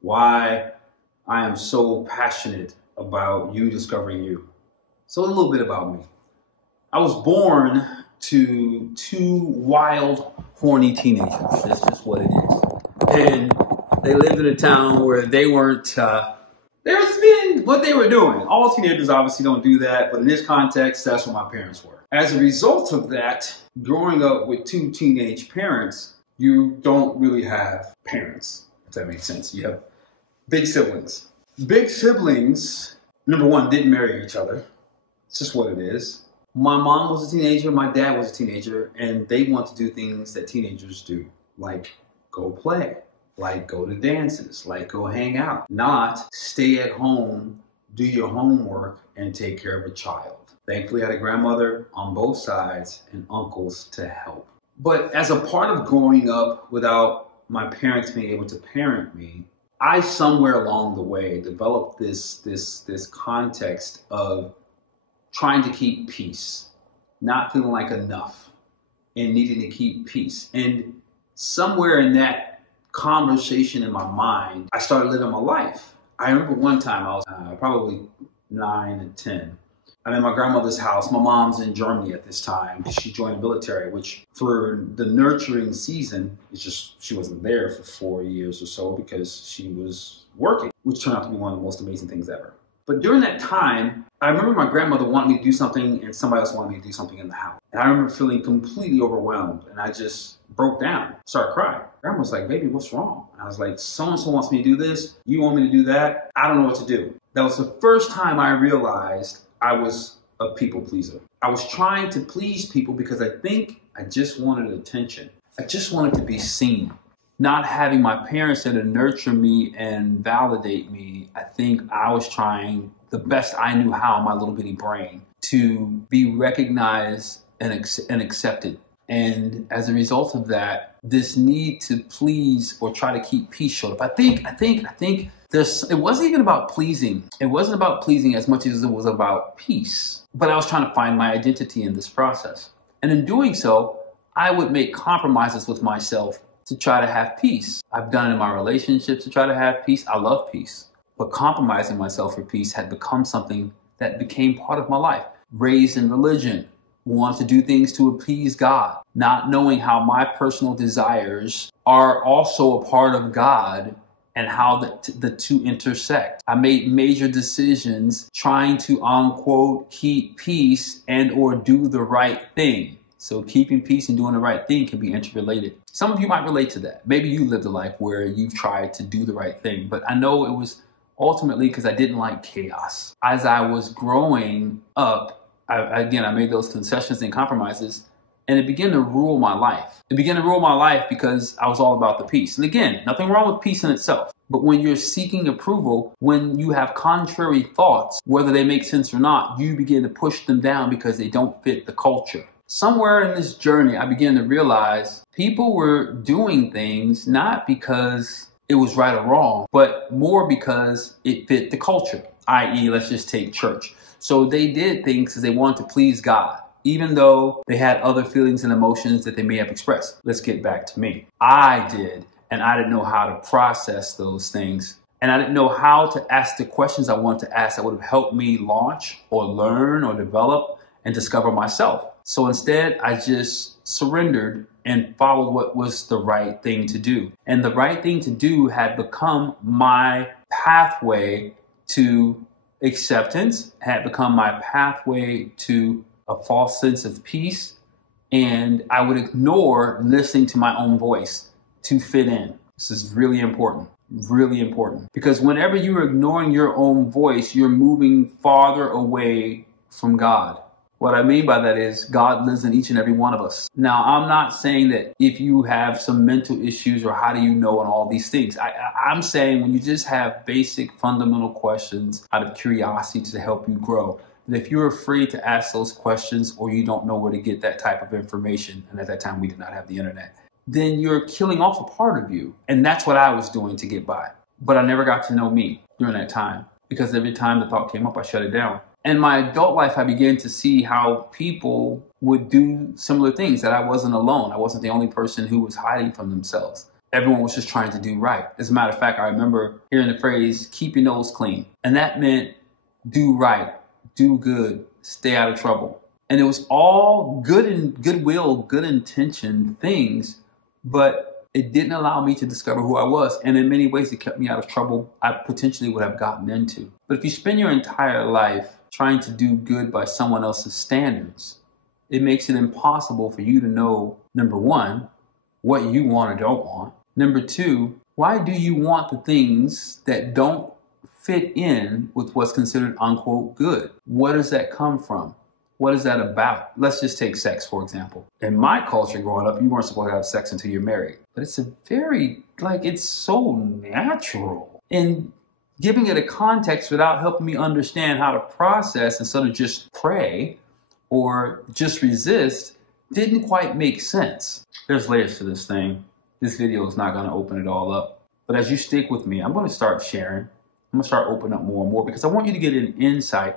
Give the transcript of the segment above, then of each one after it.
why I am so passionate about you discovering you. So a little bit about me. I was born to two wild, horny teenagers. That's just what it is. And they lived in a town where they weren't, they were just being what they were doing. All teenagers obviously don't do that, but in this context, that's what my parents were. As a result of that, growing up with two teenage parents, you don't really have parents, if that makes sense. You have big siblings. Big siblings, number one, didn't marry each other. It's just what it is. My mom was a teenager, my dad was a teenager, and they want to do things that teenagers do, like go play, like go to dances, like go hang out, not stay at home, do your homework, and take care of a child. Thankfully, I had a grandmother on both sides and uncles to help. But as a part of growing up without my parents being able to parent me, I somewhere along the way developed this context of trying to keep peace, not feeling like enough, and needing to keep peace. And somewhere in that conversation in my mind, I started living my life. I remember one time I was probably 9 and 10. I'm in my grandmother's house. My mom's in Germany at this time. She joined the military, which for the nurturing season, it's just she wasn't there for 4 years or so because she was working, which turned out to be one of the most amazing things ever. But during that time, I remember my grandmother wanted me to do something and somebody else wanted me to do something in the house. And I remember feeling completely overwhelmed and I just broke down, started crying. Grandma was like, baby, what's wrong? And I was like, so-and-so wants me to do this. You want me to do that? I don't know what to do. That was the first time I realized I was a people pleaser. I was trying to please people because I think I just wanted attention. I just wanted to be seen. Not having my parents there to nurture me and validate me, I think I was trying the best I knew how in my little bitty brain to be recognized and accepted. And as a result of that, this need to please or try to keep peace showed up. I think it wasn't even about pleasing. It wasn't about pleasing as much as it was about peace. But I was trying to find my identity in this process. And in doing so, I would make compromises with myself to try to have peace. I've done it in my relationships to try to have peace. I love peace. But compromising myself for peace had become something that became part of my life. Raised in religion, wanted to do things to appease God, not knowing how my personal desires are also a part of God and how the two intersect. I made major decisions trying to, unquote, keep peace and or do the right thing. So keeping peace and doing the right thing can be interrelated. Some of you might relate to that. Maybe you lived a life where you've tried to do the right thing, but I know it was ultimately because I didn't like chaos. As I was growing up, I made those concessions and compromises, and it began to rule my life. It began to rule my life because I was all about the peace. And again, nothing wrong with peace in itself. But when you're seeking approval, when you have contrary thoughts, whether they make sense or not, you begin to push them down because they don't fit the culture. Somewhere in this journey, I began to realize people were doing things not because it was right or wrong, but more because it fit the culture, i.e., let's just take church. So they did things because they wanted to please God, even though they had other feelings and emotions that they may have expressed. Let's get back to me. I did, and I didn't know how to process those things. And I didn't know how to ask the questions I wanted to ask that would have helped me launch or learn or develop and discover myself. So instead, I just surrendered and followed what was the right thing to do. And the right thing to do had become my pathway to acceptance, had become my pathway to a false sense of peace. And I would ignore listening to my own voice to fit in. This is really important. Really important. Because whenever you're ignoring your own voice, you're moving farther away from God. What I mean by that is God lives in each and every one of us. Now, I'm not saying that if you have some mental issues or how do you know and all these things. I'm saying when you just have basic fundamental questions out of curiosity to help you grow, that if you're afraid to ask those questions or you don't know where to get that type of information, and at that time we did not have the internet, then you're killing off a part of you. And that's what I was doing to get by. But I never got to know me during that time because every time the thought came up, I shut it down. In my adult life, I began to see how people would do similar things, that I wasn't alone. I wasn't the only person who was hiding from themselves. everyone was just trying to do right. As a matter of fact, I remember hearing the phrase, keep your nose clean. And that meant do right, do good, stay out of trouble. And it was all good and goodwill, good intentioned things, but it didn't allow me to discover who I was. And in many ways, it kept me out of trouble I potentially would have gotten into. But if you spend your entire life trying to do good by someone else's standards, it makes it impossible for you to know, number one, what you want or don't want. Number two, why do you want the things that don't fit in with what's considered unquote good? Where does that come from? What is that about? Let's just take sex, for example. In my culture growing up, you weren't supposed to have sex until you're married. But it's it's so natural. And giving it a context without helping me understand how to process instead of just pray or just resist didn't quite make sense. There's layers to this thing. This video is not going to open it all up. But as you stick with me, I'm going to start sharing. I'm going to start opening up more and more because I want you to get an insight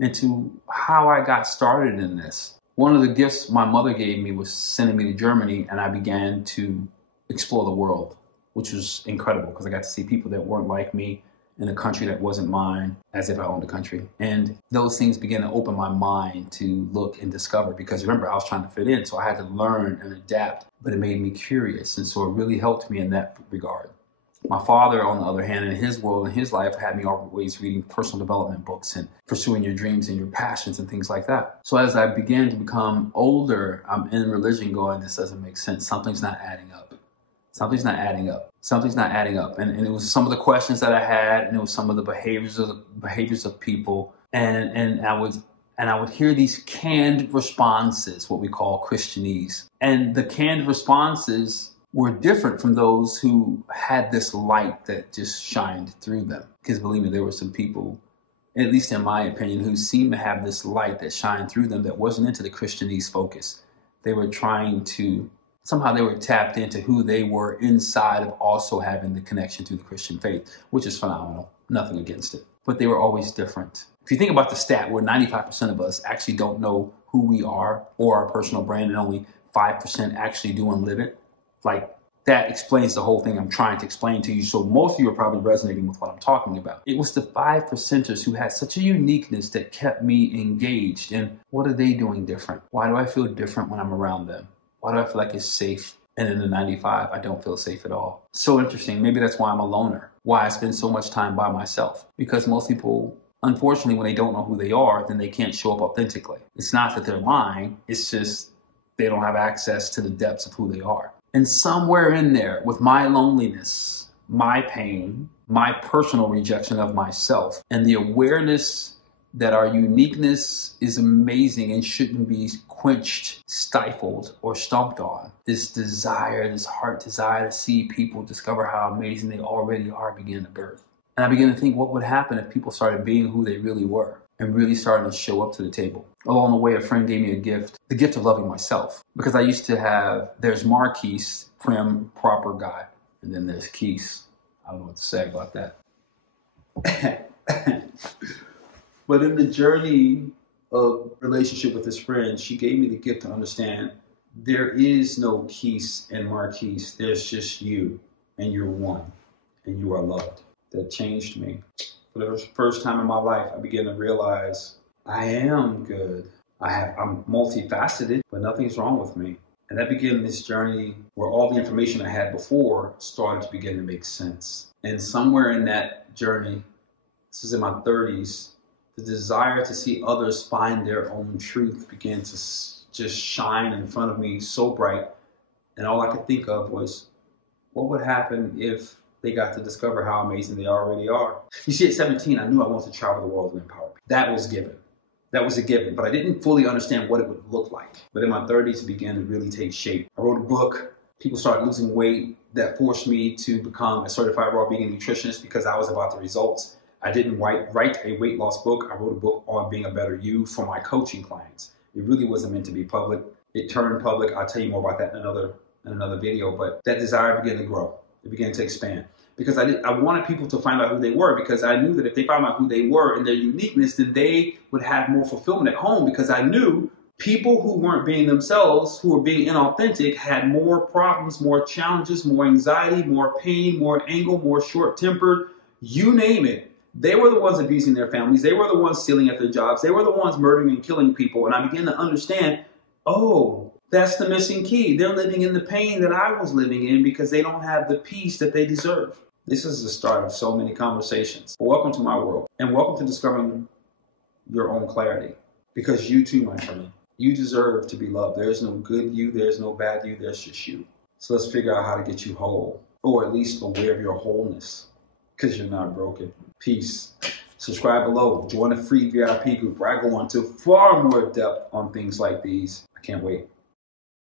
into how I got started in this. One of the gifts my mother gave me was sending me to Germany, and I began to explore the world, which was incredible because I got to see people that weren't like me in a country that wasn't mine, as if I owned the country. And those things began to open my mind to look and discover, because remember, I was trying to fit in, so I had to learn and adapt, but it made me curious. And so it really helped me in that regard. My father, on the other hand, in his world, in his life, had me always reading personal development books and pursuing your dreams and your passions and things like that. So as I began to become older, I'm in religion going, this doesn't make sense. Something's not adding up. Something's not adding up. Something's not adding up. And it was some of the questions that I had, and it was some of the behaviors of people. And I would hear these canned responses, what we call Christianese. And the canned responses were different from those who had this light that just shined through them. Because believe me, there were some people, at least in my opinion, who seemed to have this light that shined through them that wasn't into the Christianese focus. They were trying to, somehow they were tapped into who they were inside of also having the connection to the Christian faith, which is phenomenal. Nothing against it. But they were always different. If you think about the stat where 95% of us actually don't know who we are or our personal brand, and only 5% actually do and live it, like, that explains the whole thing I'm trying to explain to you. So most of you are probably resonating with what I'm talking about. It was the 5%ers who had such a uniqueness that kept me engaged. And what are they doing different? Why do I feel different when I'm around them? Why do I feel like it's safe? And in the 95, I don't feel safe at all. So interesting. Maybe that's why I'm a loner. Why I spend so much time by myself. Because most people, unfortunately, when they don't know who they are, then they can't show up authentically. It's not that they're lying. It's just they don't have access to the depths of who they are. And somewhere in there, with my loneliness, my pain, my personal rejection of myself, and the awareness that our uniqueness is amazing and shouldn't be quenched, stifled, or stomped on, this desire, this heart desire to see people discover how amazing they already are began to birth. And I began to think, what would happen if people started being who they really were and really started to show up to the table? Along the way, a friend gave me a gift, the gift of loving myself. Because I used to have, there's Marquise, prim, proper guy. And then there's Keith. I don't know what to say about that. But in the journey of relationship with this friend, she gave me the gift to understand there is no Keith and Marquise. There's just you, and you're one, and you are loved. That changed me. For the first time in my life, I began to realize I am good. I'm multifaceted, but nothing's wrong with me. And that began this journey where all the information I had before started to begin to make sense. And somewhere in that journey, this is in my 30s, the desire to see others find their own truth began to just shine in front of me so bright. And all I could think of was, what would happen if they got to discover how amazing they already are? You see, at 17, I knew I wanted to travel the world and empower people. That was given. That was a given, but I didn't fully understand what it would look like. But in my 30s, it began to really take shape. I wrote a book. People started losing weight. That forced me to become a certified raw vegan nutritionist because I was about the results. I didn't write a weight loss book. I wrote a book on being a better you for my coaching clients. It really wasn't meant to be public. It turned public. I'll tell you more about that in another video, but that desire began to grow. It began to expand. Because I wanted people to find out who they were, because I knew that if they found out who they were and their uniqueness, then they would have more fulfillment at home, because I knew People who weren't being themselves, who were being inauthentic, had more problems, more challenges, more anxiety, more pain, more anger, more short-tempered, you name it. They were the ones abusing their families. They were the ones stealing at their jobs. They were the ones murdering and killing people. And I began to understand, oh, that's the missing key. They're living in the pain that I was living in because they don't have the peace that they deserve. This is the start of so many conversations. But welcome to my world, and welcome to discovering your own clarity. Because you too, my friend, you deserve to be loved. There's no good you, there's no bad you, there's just you. So let's figure out how to get you whole, or at least aware of your wholeness, because you're not broken. Peace. Subscribe below. Join a free VIP group where I go into far more depth on things like these. I can't wait.